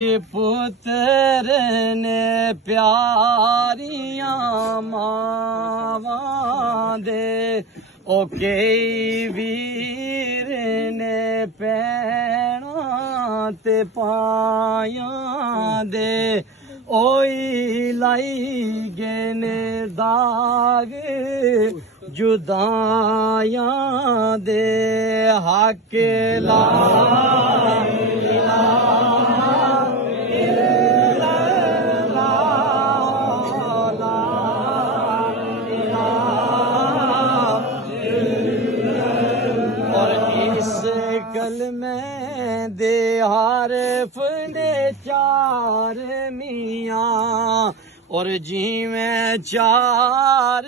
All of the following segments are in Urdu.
پتر نے پیاریاں ماواں دے او کئی ویر نے پیڑاں تے پایاں دے اوئی لائی گے نے داغ جدائیاں دے حق لا کلمے دے حرف نے چار میاں اور جیویں چار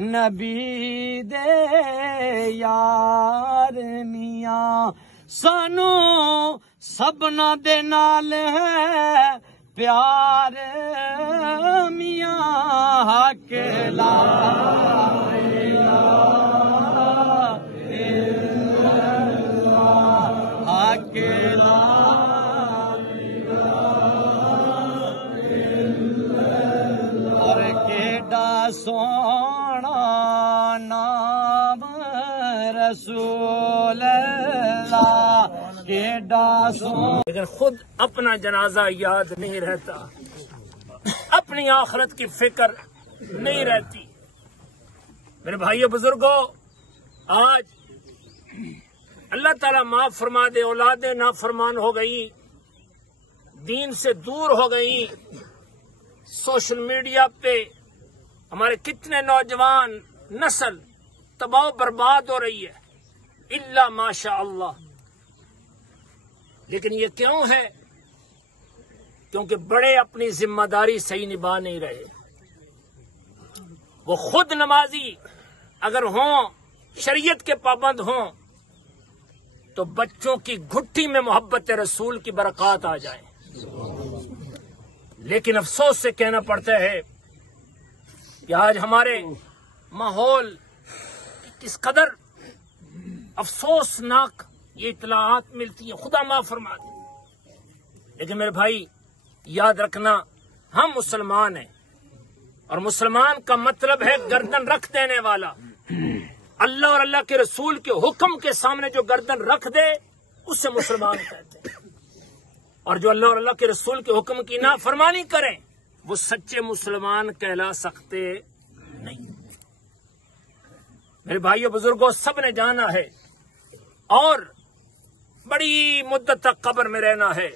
نبی دے یار میاں سانو سبنا دے نال ہے پیار میاں حق لا اور کیڈا سونا نام رسول اللہ کیڈا سونا، لیکن خود اپنا جنازہ یاد نہیں رہتا، اپنی آخرت کی فکر نہیں رہتی۔ میرے بھائیو بزرگوں، آج اللہ تعالیٰ معاف فرما دے، اولادیں نافرمان ہو گئی، دین سے دور ہو گئی، سوشل میڈیا پہ ہمارے کتنے نوجوان نسل تباہ و برباد ہو رہی ہے، الا ماشاء اللہ۔ لیکن یہ کیوں ہے؟ کیونکہ بڑے اپنی ذمہ داری صحیح نبھا نہیں رہے۔ وہ خود نمازی اگر ہوں، شریعت کے پابند ہوں، تو بچوں کی گھٹی میں محبت رسول کی برکات آ جائے۔ لیکن افسوس سے کہنا پڑتا ہے کہ آج ہمارے ماحول کس قدر افسوسناک یہ اطلاعات ملتی ہیں، خدا معاف فرما دے۔ لیکن میرے بھائی یاد رکھنا، ہم مسلمان ہیں، اور مسلمان کا مطلب ہے گردن رکھ دینے والا۔ اللہ اور اللہ کے رسول کے حکم کے سامنے جو گردن رکھ دے اسے مسلمان کہتے ہیں، اور جو اللہ اور اللہ کے رسول کے حکم کی نافرمانی کریں وہ سچے مسلمان کہلا سکتے نہیں۔ میرے بھائیو بزرگوں، سب نے جانا ہے اور بڑی مدت تک قبر میں رہنا ہے۔